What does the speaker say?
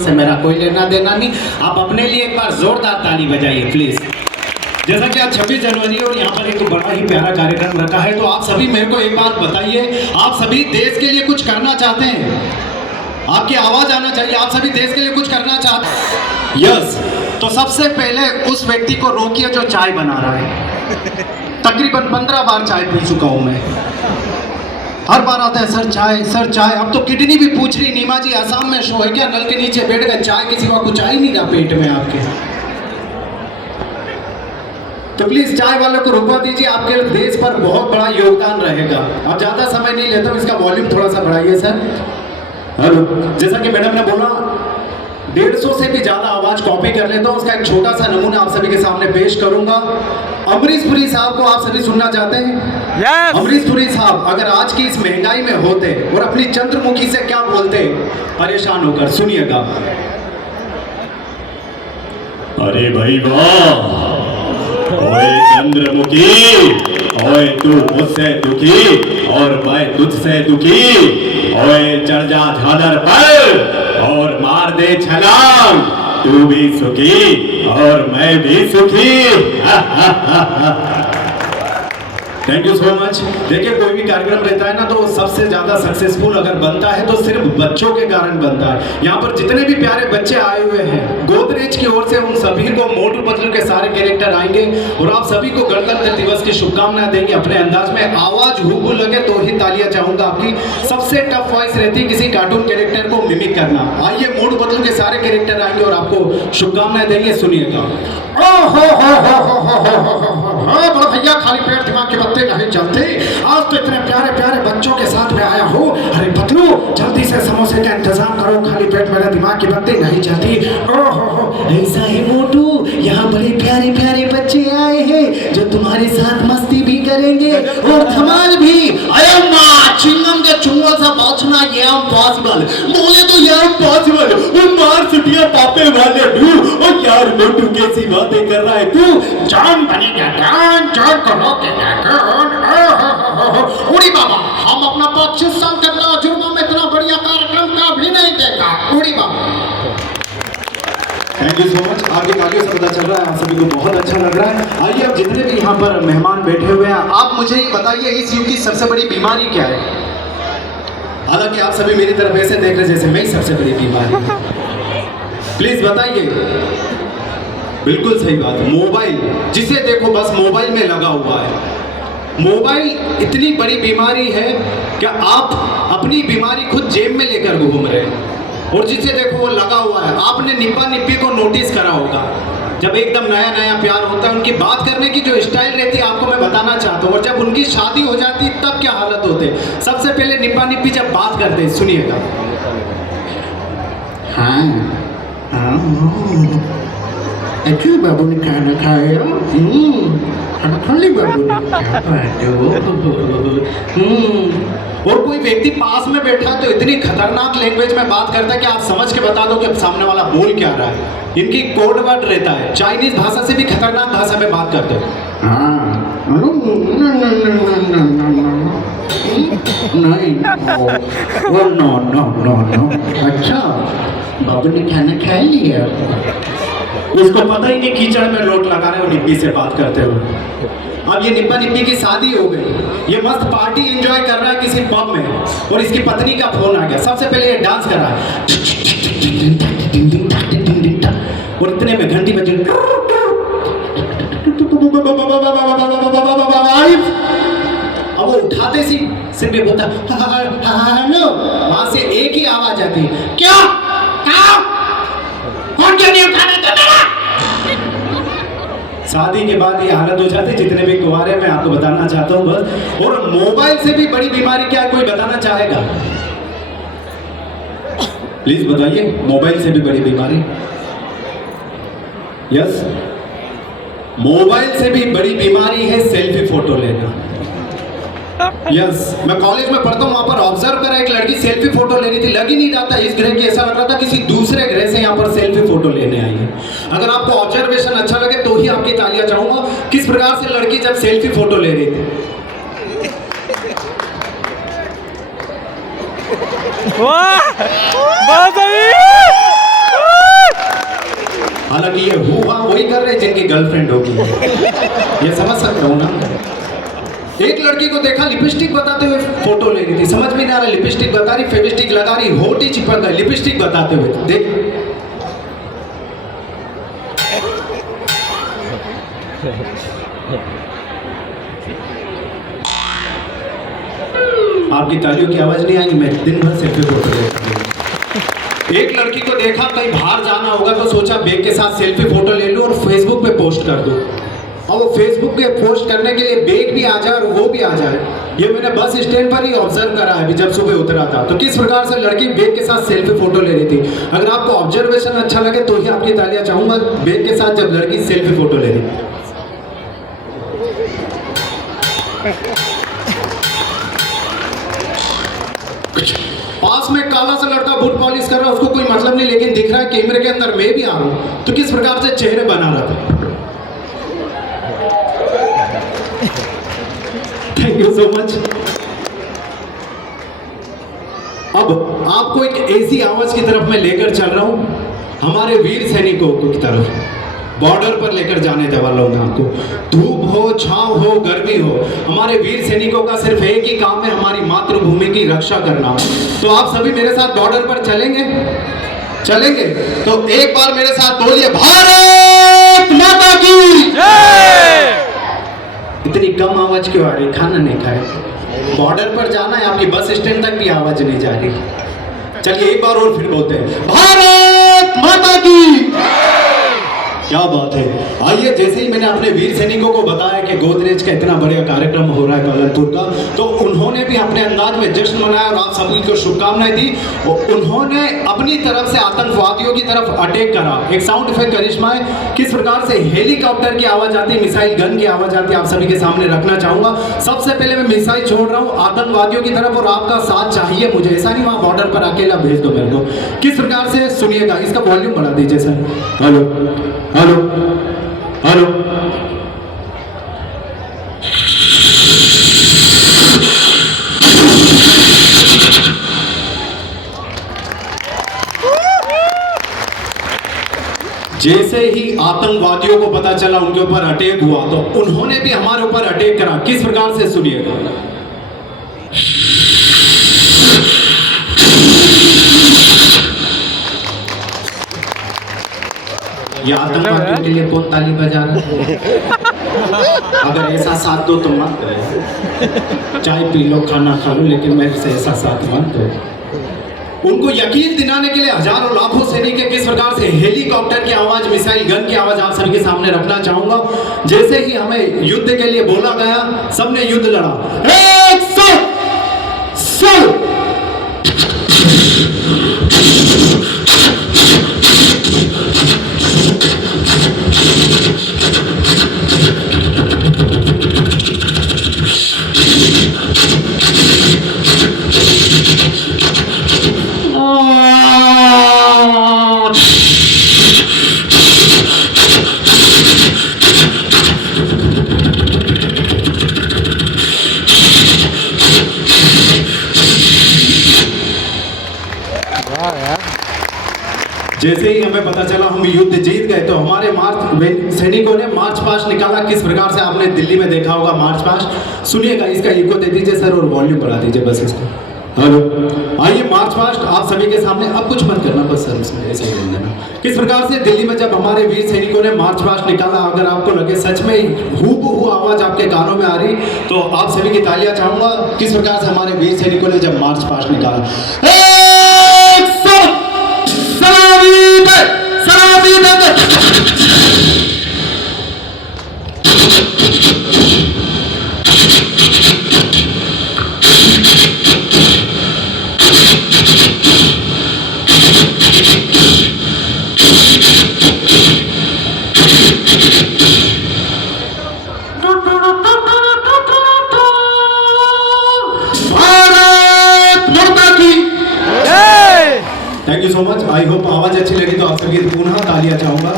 से मेरा कोई लेना देना नहीं। आप अपने लिए एक बार जोरदार ताली बजाइए प्लीज। जैसा कि आज 26 जनवरी और यहाँ पर एक बड़ा ही प्यारा कार्यक्रम रखा है, तो आप सभी मेरे को एक बात बताइए, आप सभी देश के लिए कुछ करना चाहते हैं? आपकी आवाज आना चाहिए, आप सभी देश के लिए कुछ करना चाहते हैं? यस। तो सबसे पहले उस व्यक्ति को रोकिए जो चाय बना रहा है। तकरीबन 15 बार चाय पी चुका हूं मैं। हर बार आता है सर चाय, सर चाय। अब तो किडनी भी पूछ रही, नीमा जी आसाम में शो है क्या? नल के नीचे बैठ गए, चाय के सिवा कुछ आ ही नहीं रहा पेट में आपके। तो प्लीज चाय वालों को रुकवा दीजिए, आपके देश पर बहुत बड़ा योगदान रहेगा। अब ज्यादा समय नहीं लेता हूं, इसका वॉल्यूम थोड़ा सा बढ़ाइए सर। हेलो। जैसा कि मैडम ने बोला 150 से भी ज्यादा आवाज कॉपी कर लेता हूं, उसका एक छोटा सा नमूना आप सभी के सामने पेश करूंगा। अमरीश पुरी साहब को आप सभी सुनना चाहते हैं? yes! अमरीश पुरी साहब अगर आज की इस महंगाई में होते और अपनी चंद्रमुखी से क्या बोलते, परेशान होकर सुनिएगा। अरे भाई वाह, ओए चंद्रमुखी, ओए तू मुझसे दुखी और मैं तुझसे दुखी, ओए चढ़ जा झालर पर और मार दे छलांग, तू भी सुखी और मैं भी सुखी। Thank you so much. देखिए कोई भी कार्यक्रम रहता है ना, तो सबसे ज्यादा सक्सेसफुल अगर बनता है तो सिर्फ बच्चों के कारण बनता है। यहाँ पर जितने भी प्यारे बच्चे आए हुए हैं, गोदरेज की ओर से उन सभी को मोटू पतलू के सारे कैरेक्टर आएंगे और आप सभी को गणतंत्र दिवस की शुभकामनाएं देंगे अपने अंदाज में। आवाज हूबहू लगे तो ही तालियां चाहूंगा आपकी। सबसे टफ वॉइस रहती है किसी कार्टून कैरेक्टर को मिमिक करना। आइए मोटू पतलू के सारे कैरेक्टर आएंगे और आपको शुभकामनाएं देंगे, सुनिएगा। बड़ा भैया खाली पेट दिमाग के बत्ते नहीं चलते। आज तो इतने प्यारे प्यारे बच्चों के साथ में आया हूँ। अरे पतलू जल्दी से समोसे का इंतजाम करो, खाली पेट मेरा दिमाग की बत्ती नहीं चलती। ओहो ऐसा है मोटू, यहाँ बड़े प्यारे प्यारे बच्चे आए हैं जो तुम्हारे साथ मस्ती भी करेंगे और धमाल भी। अरे माँ चिंगम के चुंगल सा पहुंचना ये इम्पॉसिबल, बोले तो ये इम्पॉसिबल। वो मार सुटिया पापे वाले डू। और यार मोटू कैसी बातें कर रहा है तू? जान बनेगा जान, जान करो के उड़ी बाबा, हम अपना 25 साल के तजुर्बा में इतना बढ़िया कार्यक्रम का भी नहीं देखा। उड़ी बाबा। Thank you so much. आपकी तालियों से पता चल रहा है आप सभी को बहुत अच्छा लग रहा है। आइए अब जितने भी यहाँ पर मेहमान बैठे हुए हैं, आप मुझे ये बताइए इस युग की सबसे बड़ी बीमारी क्या है? हालांकि आप सभी मेरी तरफ ऐसे देख रहे जैसे मैं ही सबसे बड़ी बीमारी। प्लीज बताइए। बिल्कुल सही बात, मोबाइल। जिसे देखो बस मोबाइल में लगा हुआ है। मोबाइल इतनी बड़ी बीमारी है कि आप अपनी बीमारी खुद जेब में लेकर घूम रहे हैं और जिसे देखो वो लगा हुआ है। आपने निप्पा निप्पी को नोटिस करा होगा, जब एकदम नया नया प्यार होता है उनकी बात करने की जो स्टाइल रहती है आपको मैं बताना चाहता हूँ। और जब उनकी शादी हो जाती है तब क्या हालत होते। सबसे पहले निप्पा निप्पी जब बात करते हैं, सुनिएगा। हाँ अच्छा बाबू ने खाना खाया? बाबू और कोई व्यक्ति पास में बैठा तो इतनी खतरनाक लैंग्वेज में बात करता है कि आप समझ के बता दो कि सामने वाला बोल क्या रहा है। इनकी कोड वर्ड रहता है, चाइनीज भाषा से भी खतरनाक भाषा में बात करते हो। नहीं अच्छा बाबू ने खाना खा लिया। इसको पता ही नहीं कीचड़ में लोट लगा रहे हो निप्पी से बात करते हुए। अब ये निप्पा निप्पी की शादी हो गई, ये मस्त पार्टी एंजॉय कर रहा है किसी पब में और इसकी पत्नी का फोन आ गया। सबसे पहले ये डांस कर रहा है और इतने में घंटी बजी। अब वो उठाते सी सिर पे बोलता हेलो, वहां से एक ही आवाज आती है, क्या कौन क्यों नहीं उठाने दे मेरा? शादी के बाद ये हालत हो जाती है। जितने भी कुंवारे मैं आपको बताना चाहता हूँ बस। और मोबाइल से भी बड़ी बीमारी क्या कोई बताना चाहेगा? प्लीज बताइए, मोबाइल से भी बड़ी बीमारी। यस, मोबाइल से भी बड़ी बीमारी है सेल्फी फोटो लेना। यस, मैं कॉलेज में पढ़ता हूँ, वहां पर ऑब्जर्व करा एक लड़की सेल्फी फोटो लेनी थी। लग ही नहीं रहा था इस ग्रह की, ऐसा लग रहा था किसी दूसरे ग्रह से यहाँ पर सेल्फी फोटो लेने आई है। अगर आपको ऑब्जर्वेशन अच्छा लगे तो ही आपकी तालियां चाहूंगा। किस प्रकार से लड़की जब सेल्फी फोटो ले रही थी। वाह, बहुत सही। जिनकी गर्लफ्रेंड होगी, ये समझ सकता हूँ ना। एक लड़की को देखा लिपस्टिक बताते हुए फोटो ले रही थी, समझ में नहीं आ रहा, लिपस्टिक बता रही, फेविस्टिक लगा रही, होठ ही चिपक गई, लिपस्टिक बताते हुए। देख आपकी तालियों की आवाज नहीं आएगी, मैं दिन भर सेल्फी फोटो लेता हूं। एक लड़की को देखा कहीं बाहर जाना होगा तो सोचा बैग के साथ सेल्फी फोटो ले लूं और फेसबुक पे पोस्ट कर दूं। और वो फेसबुक पे पोस्ट करने के लिए बैग भी आ जाए और वो भी आ जाए, ये मैंने बस स्टैंड पर ही ऑब्जर्व करा है अभी जब सुबह उतरा था। तो किस प्रकार से लड़की बैग के साथ सेल्फी फोटो ले रही थी। अगर आपको ऑब्जर्वेशन अच्छा लगे तो ही आपकी तालियां चाहूंगा। बैग के साथ जब लड़की सेल्फी फोटो ले रही, पास में काला सा लड़का बूट पॉलिश कर रहा है, उसको कोई मतलब नहीं, लेकिन दिख रहा है कैमरे के अंदर मैं भी आ रहा हूं। तो किस प्रकार से चेहरे बना रहा था। Thank you so much. अब आपको एक ऐसी आवाज की तरफ मैं लेकर चल रहा हूं, हमारे वीर सैनिकों की तरफ, बॉर्डर पर लेकर जाने वाला हूं मैं आपको। धूप हो, छांव हो, गर्मी हो, हमारे वीर सैनिकों का सिर्फ एक ही काम है, हमारी मातृभूमि की रक्षा करना। तो आप सभी मेरे साथ बॉर्डर पर चलेंगे? चलेंगे तो एक बार मेरे साथ बोलिए, भारत माता की जय। इतनी कम आवाज क्यों आ रही? खाना नहीं खाए, बॉर्डर पर जाना है, आपकी बस स्टैंड तक भी आवाज नहीं जा रही। चलिए एक बार और फिर बोलते हैं, भारत माता की। क्या बात है। आइए, जैसे ही मैंने अपने वीर सैनिकों को बताया कि गोदरेज का इतना बड़ा कार्यक्रम हो रहा है पालनपुर का, तो उन्होंने भी अपने अंदाज में जश्न मनाया और आप सभी को शुभकामनाएं दी। और उन्होंने अपनी तरफ से आतंकवादियों की तरफ अटैक करा। एक साउंड इफेक्ट करिश्मा है, किस प्रकार से हेलीकॉप्टर की आवाज आती है, मिसाइल गन की आवाज आती है, आप सभी के सामने रखना चाहूंगा। सबसे पहले मैं मिसाइल छोड़ रहा हूँ आतंकवादियों की तरफ और आपका साथ चाहिए मुझे, ऐसा नहीं वहां बॉर्डर पर अकेला भेज दो मेरे को। किस प्रकार से सुनिएगा, इसका वॉल्यूम बढ़ा दीजिए सर। Hello hello hello. जैसे ही आतंकवादियों को पता चला उनके ऊपर अटैक हुआ, तो उन्होंने भी हमारे ऊपर अटैक करा। किस प्रकार से सुनिएगा। ये आतंकवादियों के लिए कौन ताली बजा रहा है? अगर ऐसा साथ दो तो मत करो, चाय पी लो, खाना खा लो, लेकिन मेरे से ऐसा साथ मत दो। उनको यकीन दिलाने के लिए हजारों लाखों सैनिक के किस प्रकार से हेलीकॉप्टर की आवाज, मिसाइल गन की आवाज आप सभी के सामने रखना चाहूंगा। जैसे ही हमें युद्ध के लिए बोला गया, सबने युद्ध लड़ा। एक सौ जैसे ही हमें पता चला हम युद्ध जीत गए, तो हमारे सैनिकों ने मार्च पास्ट निकाला। किस प्रकार से आपने दिल्ली में देखा होगा मार्च पास्ट, सुनिएगा, इसका इको दे दीजिए सर और वॉल्यूम बढ़ा दीजिए बस इसको। हेलो, आइए मार्च पास्ट आप सभी के सामने। अब कुछ मत करना बस सर, इसमें ऐसे ही बोल देना। किस प्रकार से दिल्ली में जब हमारे वीर सैनिकों ने मार्च पास्ट निकाला, अगर आपको लगे सच में हूबहू आवाज आपके कानों में आ रही, तो आप सभी की तालियां चाहूंगा। किस प्रकार से हमारे वीर सैनिकों ने जब मार्च पास्ट निकाला। Thank you so much. I hope आवाज अच्छी लगी तो आप सभी पुनः तालियां चाहूंगा।